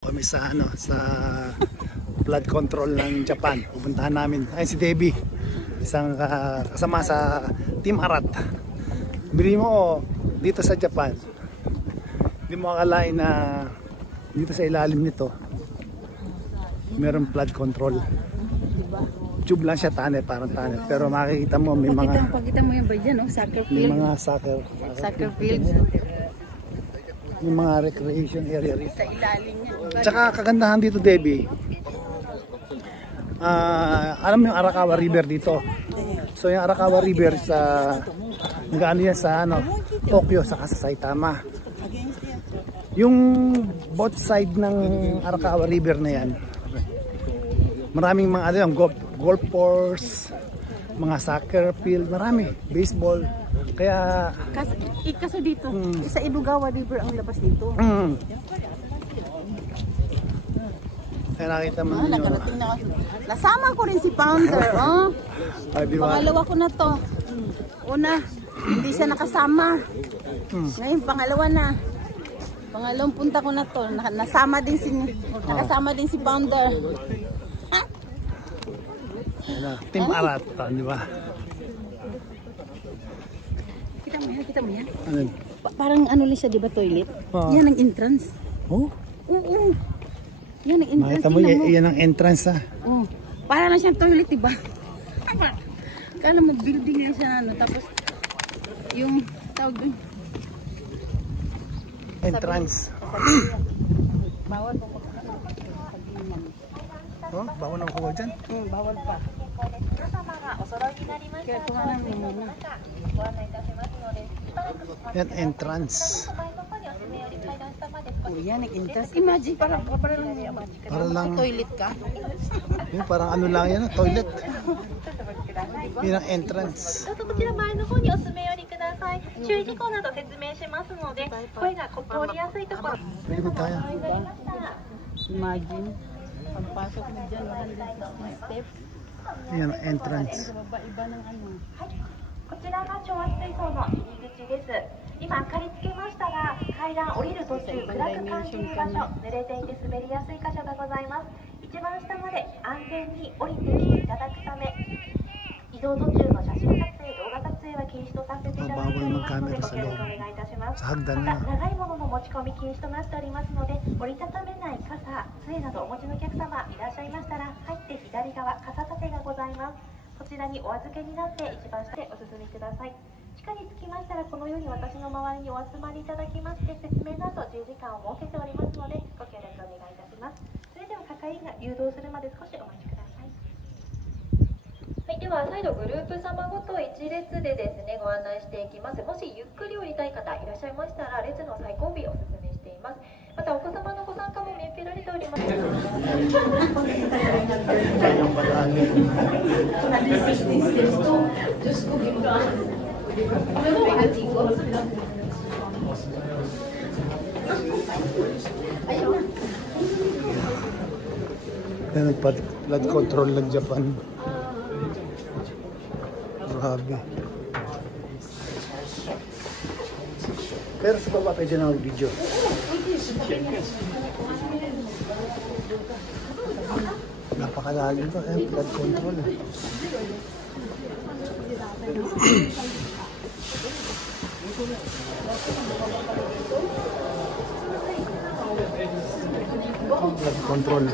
Kami sa sa flood control ng Japan. Pupuntahan namin. Ay si Debbie, isang kasama sa Team Arat. Bili mo dito sa Japan, hindi mo akalain na dito sa ilalim nito meron flood control. Tube lang siya, tunnel, parang tunnel. Pero makikita mo may mga pakita mo yung ba dyan, soccer field. May mga soccer field. Yung mga recreation area rito. Sa ilalim niya. Tsaka kagandahan dito, Debbie. Alam mo yung Arakawa River dito. So yung Arakawa River sa nagaano yan sa Tokyo saka sa Saitama. Yung both side ng Arakawa River na yan, maraming mga golf course, mga soccer field, marami, baseball. Kaya kaso dito, sa Ibugawa River ang labas dito. Kaya nakita mo yun. Nasama ko rin si Pounder, Pangalawa ko na to. Una, hindi siya nakasama. Ngayon, pangalawa na. Pangalawang punta ko na to. Nakasama din si Pounder. Team Arat, di ba? Kita mo yan? Ano? Parang ano lang siya, di ba, toilet? Yan ang entrance. Oo? Oo. Yan ang entrance. Makita mo, yan ang entrance Oo. Para na siyang toilet, di ba? Kala mo, building yan siya, tapos yung tawag doon. Entrance. Bawal po Bawal ang kuha dyan? Bawal pa. Kaya kumanan mo muna. Yan, entrance. Yan, entrance. Imagine, parang toilet ka. Yung parang ano lang yan, toilet. Yan ang entrance. Pwede ko tayo. Imagine, pagpasok mo dyan, walang step. Yan ang entrance. Iba ng ano. こちらが調圧水槽の入り口です。今明かりつけましたが、階段降りる途中暗く感じる場所、濡れていて滑りやすい箇所がございます。一番下まで安全に降りてきていただくため、移動途中の写真撮影、動画撮影は禁止とさせていただいておりますのでご協力お願いいたします。また長いものの持ち込み禁止となっておりますので、折りたためない傘、杖などお持ちのお客様いらっしゃいましたら、入って左側傘立てがございます。こちらにお預けになって一番下でお進みください。地下に着きましたらこのように私の周りにお集まりいただきまして説明の後10時間を設けておりますのでご協力お願いいたします。それでは係員が誘導するまで少しお待ちください。はい、では再度グループ様ごと一列でですねご案内していきます。もしゆっくり降りたい方いらっしゃいましたら列の最後尾をお勧めしています。またお子様のご参加も見受けられております。Yan ang flood control ng Japan. Grabe. Pero sa baba pwede na mag-video. Napakalalim to, flood control. Flood control.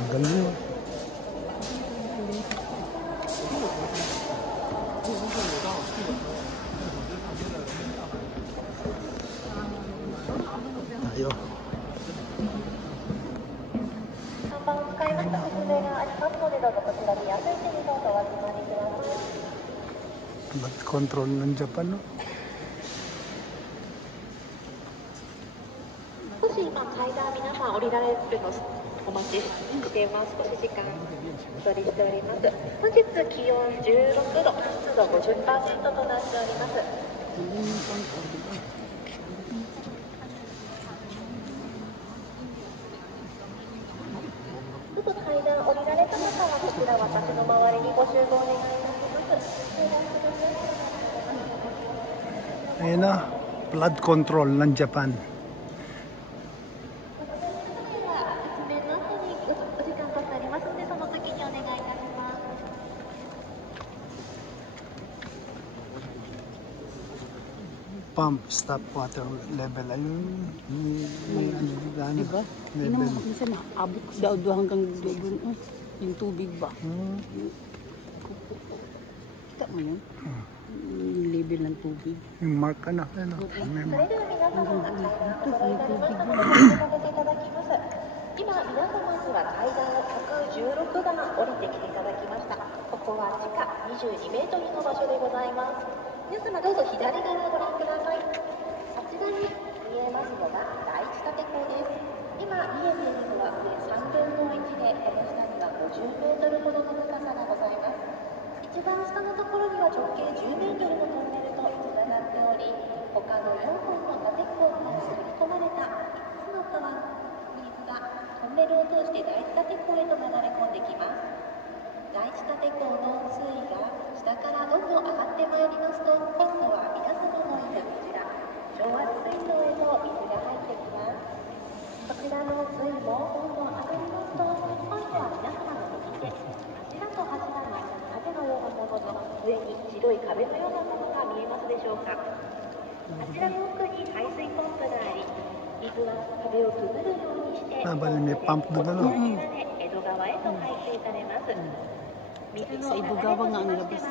Ang galing. Tayo. 看板を使いました説明がありますのでどうぞこちらに安い手にどうぞお集まりください。Ba't control ng Japan, no? 今階段皆さん降りられるのお待ちしています。少し時間お取りしております。本日気温16度、湿度 50% となっております。ちょっと階段降りられた方はこちら私の周りにご集合お願いいたします。Ayun na, flood control ng Japan. Pump, stop water level. Ayun, may ano, Diba? Hindi level. naman minsan abot daw hanggang doon. Yung tubig ba? Kita mo yun? Yung level ng tubig. Yung mark ka na. Ano? May mark. 今皆様には階段を116段降りてきていただきました。ここは地下22メートルの場所でございます。皆様どうぞ左側をご覧ください。あちらに見えますのが第一建港です。今見えているのは上3分の1で、この下には50メートルほどの高さがございます。一番下のところには直径10メートルのトンネルとつながっており、他の4本の建港に取り込まれた5つの川水がトンネルを通して第一建港へと流れ込んできます。第一建港の水位が下からどんどん上がってまいりますと、今度は皆様のいるこちら調圧水槽へと水が入ってきます。こちらの水位もどんどん上がりますと、今度は皆様の右手、柱と柱の影のようなものの上に白い壁のようなものが見えますでしょうか。あちらの奥に排水ポンプがあり、水は壁をくぐるようにして、Bali may pump doon ano. 江戸川へと排水されます。Sa Ibugawa nga ang labas eh.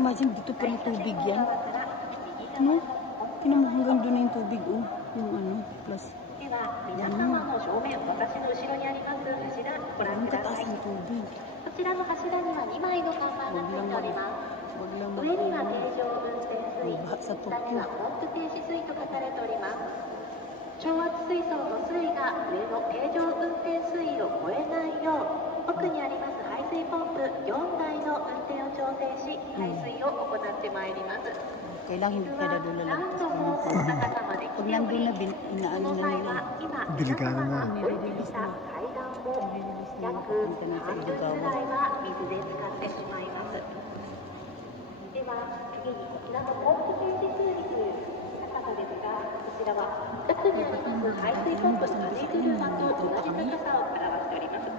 Imagine dito pa ng tubig yan. No? Tinan mo hanggang doon na yung tubig oh. Yung ano, plus. Ang tataas ng tubig. こちらの柱には2枚の看板がついております。上には定常運転水位、下にはポンプ停止水位と書かれております。調圧水槽の水位が上の定常運転水位を超えないよう、奥にあります排水ポンプ4台の運転を調整し、排水を行ってまいります。 Kailangan hindi ka na doon lalagpas ng mga Pag nandun na inaano na nila. Biligano na. 約30分くらいは水で使ってしまいます。では次にこちらのポンプ停止水位という高さですが、こちらは奥にあります排水ポンプの水車と同じ高さを表しております。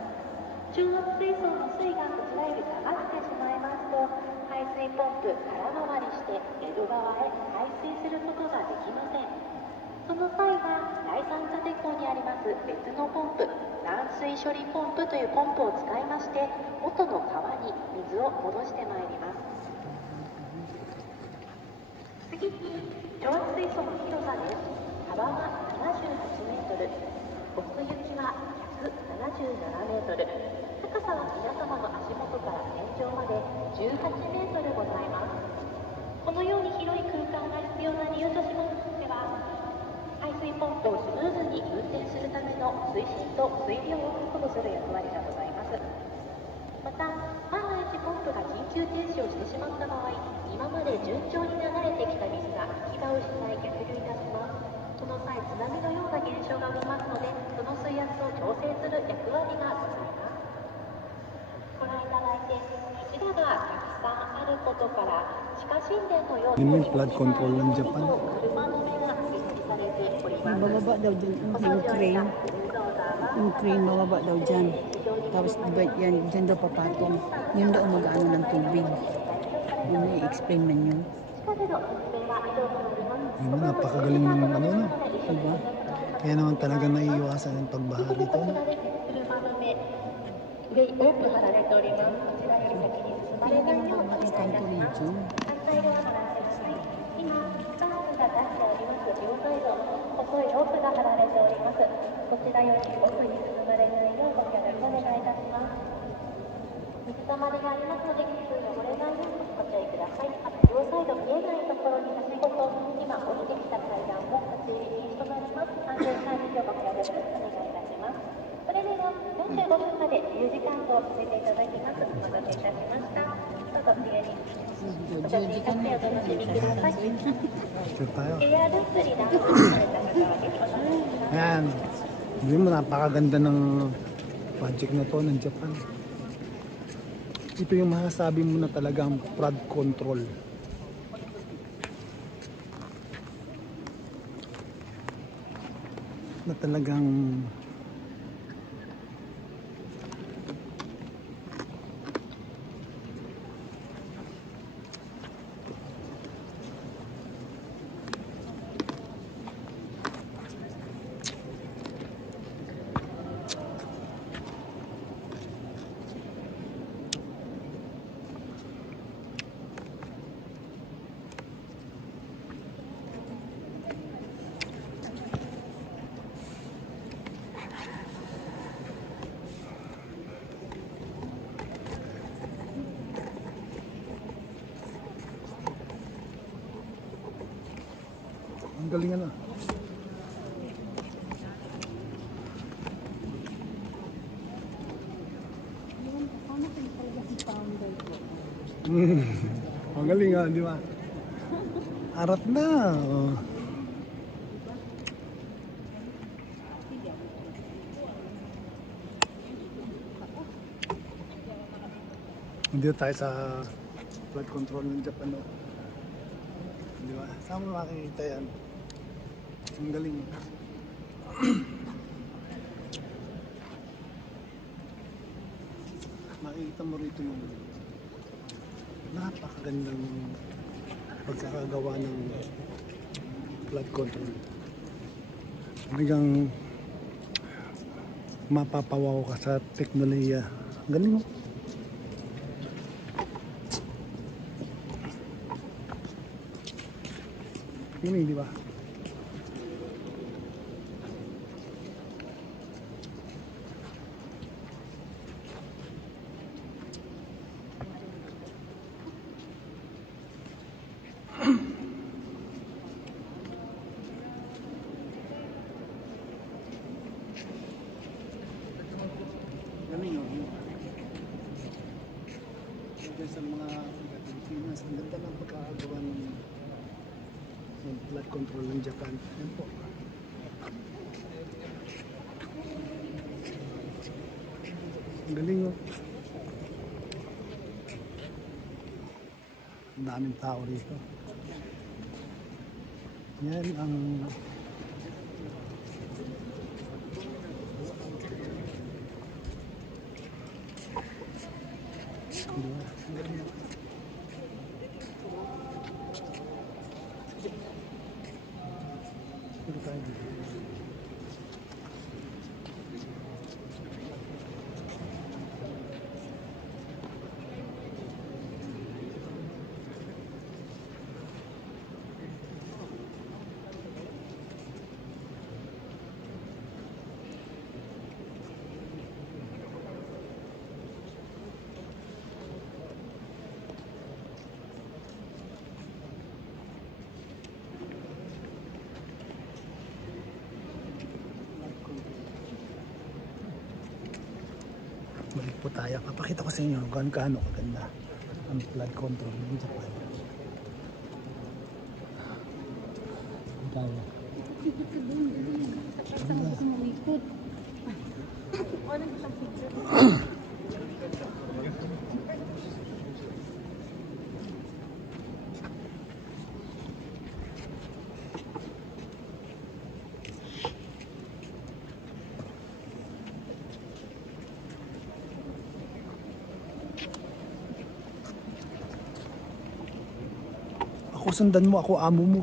調圧水槽の水がこちらより下がってしまいますと、排水ポンプ空回りして江戸川へ排水することができません。その際は第三建港にあります別のポンプ、軟水処理ポンプというポンプを使いまして、元の川に水を戻してまいります。次に調圧水槽の広さです。幅は78メートル、奥行きは177メートル、高さは皆様の足元から天井まで18メートルございます。このように広い空間が必要な理由としましては、排水ポンプをスムーズに運転するための水深と水量を確保する役割がございます。また、万が一ポンプが緊急停止をしてしまった場合、今まで順調に流れてきた水が行き場を失い逆流いたします。その際、津波のような現象が起きますので、その水圧を調整する役割がございます。ご覧いただいて、柱がたくさんあることから、地下神殿のようYun yung flood control ng Japan. 車の目が設置されております。 Bababa daw dyan yung crane. Yung crane bababa daw dyan. Tapos diba yan, dyan daw papatong. Yun daw mag-ano ng tubig. Yun i-explain man yun. Yun, napakagaling ng ano no. Diba? Kaya naman talaga naiiwasan yung pagbaha dito. No? 上に多く貼られております。こちらより先に進まれないようお願いいたします。反対側ご覧ください。今、スタッフが出しております両サイド、細いロープが張られております。こちらより奥に進まれないようご協力お願いいたします。水たまりがありますので、水が漏れないようにご注意ください。あと両サイド見えないところにはしごと、今降りてきた階段も立ち入り禁止となります。安全対をさせていただきます。お待たせいたしました。どうぞお願いします。お楽しみください。 Ito tayo. エアルッツリダウンされた方は結構なんですが Ayan. Hindi mo, napakaganda ng project na to ng Japan. Ito yung masasabi mo na talagang flood control. Na talagang ang galing na. Ang galing nga, di ba? Arat na. Oh. Dito tayo sa flood control ng Japan. No? Di ba? Saan mo makikita yan? Ang galing. Makikita mo rito yung napakagandang pagkakagawa ng flood control. Talagang mapapawaw ka sa teknolohiya. Ang galing mo. Yun, di ba? Galing yun. Sa mga Pilipinas, ang ganda ng pagkakagawa ng flood control ng Japan. Yan po. Ang galing yun. Ang daming tao rito. Yan ang balik po tayo. Papakita ko sa inyo kung gaano kaganda ang flood control ng Japan. Tayo. Ako sundan mo, ako amo mo.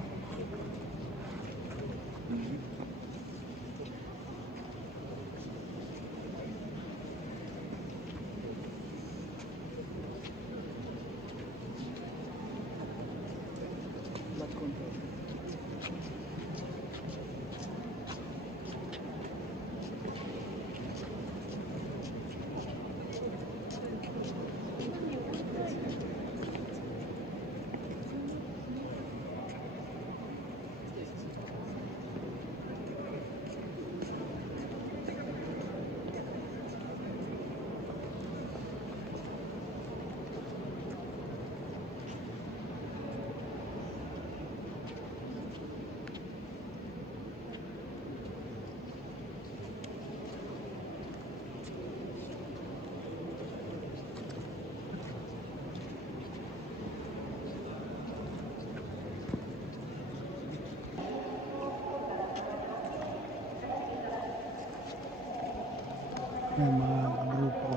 Yan, mga grupo.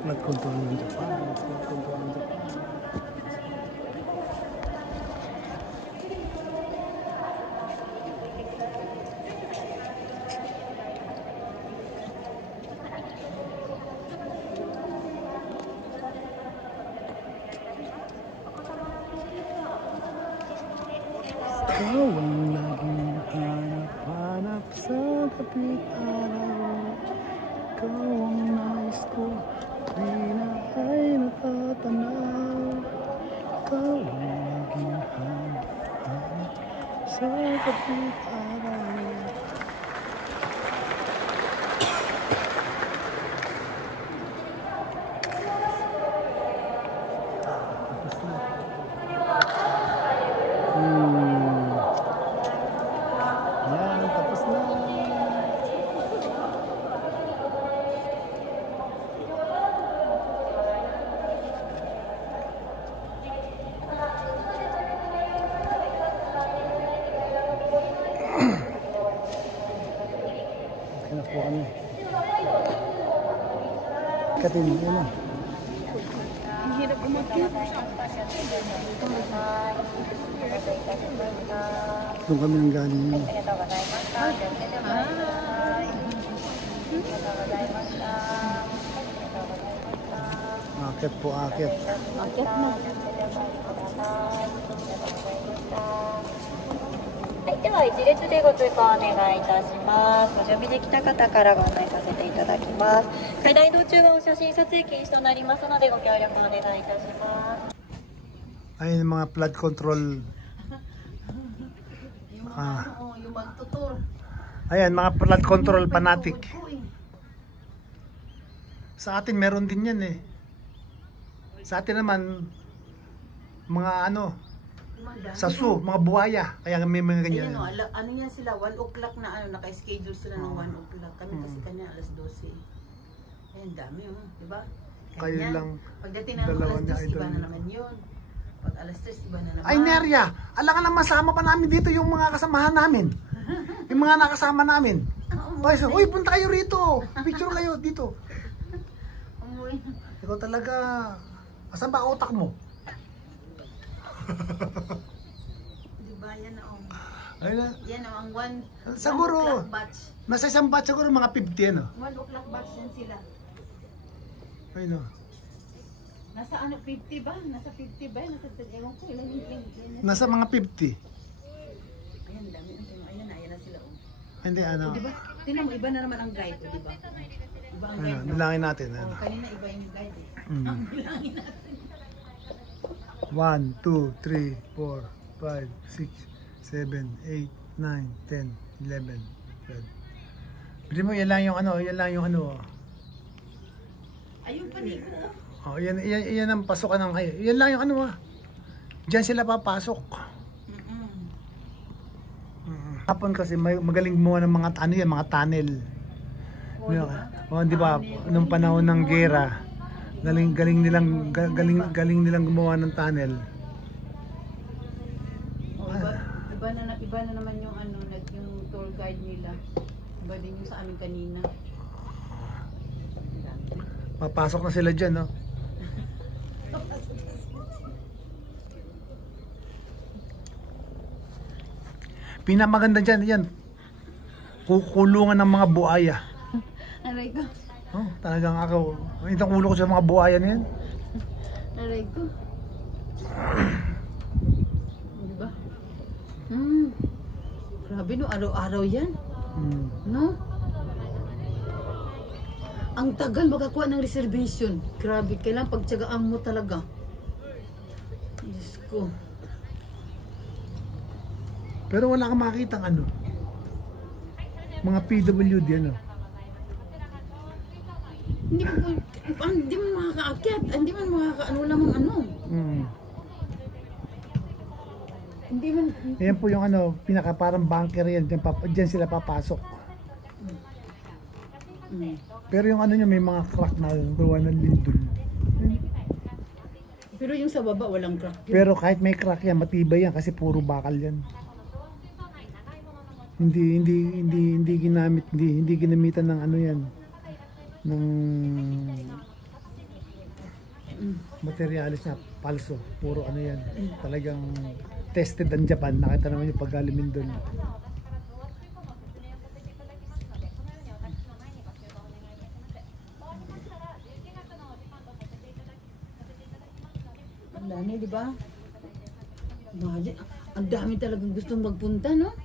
Flood control ng Japan. Flood control ng Japan. Ikaw ang laging hanap-hanap sa kapit araw. Ikaw ang nais ko, di na ay natatanaw. Ikaw ang laging hanap-hanap sa kapit araw. Yan, tapos na. Kaya po kami. Katin, yun na. Ang hirap umakyat. Doon kami nang galing yun. Akit po, akit. Akyat na. はい、では一列でご通過お願いいたします。ご準備できた方からご案内させていただきます。階段移動中はお写真撮影禁止となりますのでご協力お願いいたします。 Ayun mga flood control. Yung magtutur. Ayan, mga flood control fanatic. Sa atin meron din yan eh. Sa atin naman mga ano, sa zoo, mga buhaya. Kaya may mga ganyan. Ayan, ano yan sila, 1 o'clock na ano, naka-schedule sila ng 1 o'clock. Kami kasi kanya alas 12. Ayan, dami oh, di ba? Kayo lang. Pagdating ng alas 2, iba na naman yun. Pag alas 3, iba na naman. Ay, Neria, alam ka lang masama pa namin dito yung mga kasamahan namin. Yung mga nakasama namin. Uy, punta kayo rito. Picture kayo dito. Ikaw talaga, asan ba utak mo? Diba, yan o. Ay na. Yan o, ang 1 Siguro, o'clock batch. nasa isang batch siguro mga 50 ano. 1 o'clock batch yan sila. Ay no. Nasa ano, 50 ba? Nasa 50 ba? Nasa, ewan ko, ilan. Nasa mga 50. Ayan, dami. Ayan na sila o. Hindi ano. Diba? Tingnan mo, iba na naman ang guide, diba? Iba ang guide. Bilangin natin. Ano. Kanina iba yung guide eh. Bilangin natin. 1, 2, 3, 4, 5, 6, 7, 8, 9, 10, 11, 12. Bili mo, yan lang yung ano, yan lang yung ano. Ayun panigo. Oh, yan ang pasukan ng kayo. Yan lang yung ano ah. Diyan sila papasok. Hapon kasi magaling gumawa ng mga ano yan, mga tunnel. Oh, di ba? Nung panahon ng gera. Galing nilang gumawa ng tunnel. Oh, iba na naman yung ano, yung tour guide nila. Iba din yung sa amin kanina. Papasok na sila diyan, no? Pinamaganda diyan, yan. Kukulungan ng mga buhaya. Aray ko. Oh, talagang ako. Itong ulo ko sa mga buhaya na yan. Aray ko. Diba? Grabe no, araw-araw yan. No? Ang tagal makakuha ng reservation. Grabe, kailangan pagtsagaan mo talaga. Diyos ko. Pero wala kang makitang ano. Mga PWD ano. Hindi mo makakaakyat, hindi mo makakaano lamang ano. Hindi man. Yan po yung ano, pinaka parang bunker yan. Diyan sila papasok. Pero yung ano nyo, may mga crack na gawa ng lindol. Pero yung sa baba, walang crack yun. Pero kahit may crack yan, matibay yan kasi puro bakal yan. Hindi ginamitan ng ano yan. Ng materialis na palso. Puro ano yan. Talagang tested ang Japan. Nakita naman yung pag-alumin doon. Ang dami, di ba? Ang dami talagang gustong magpunta, no?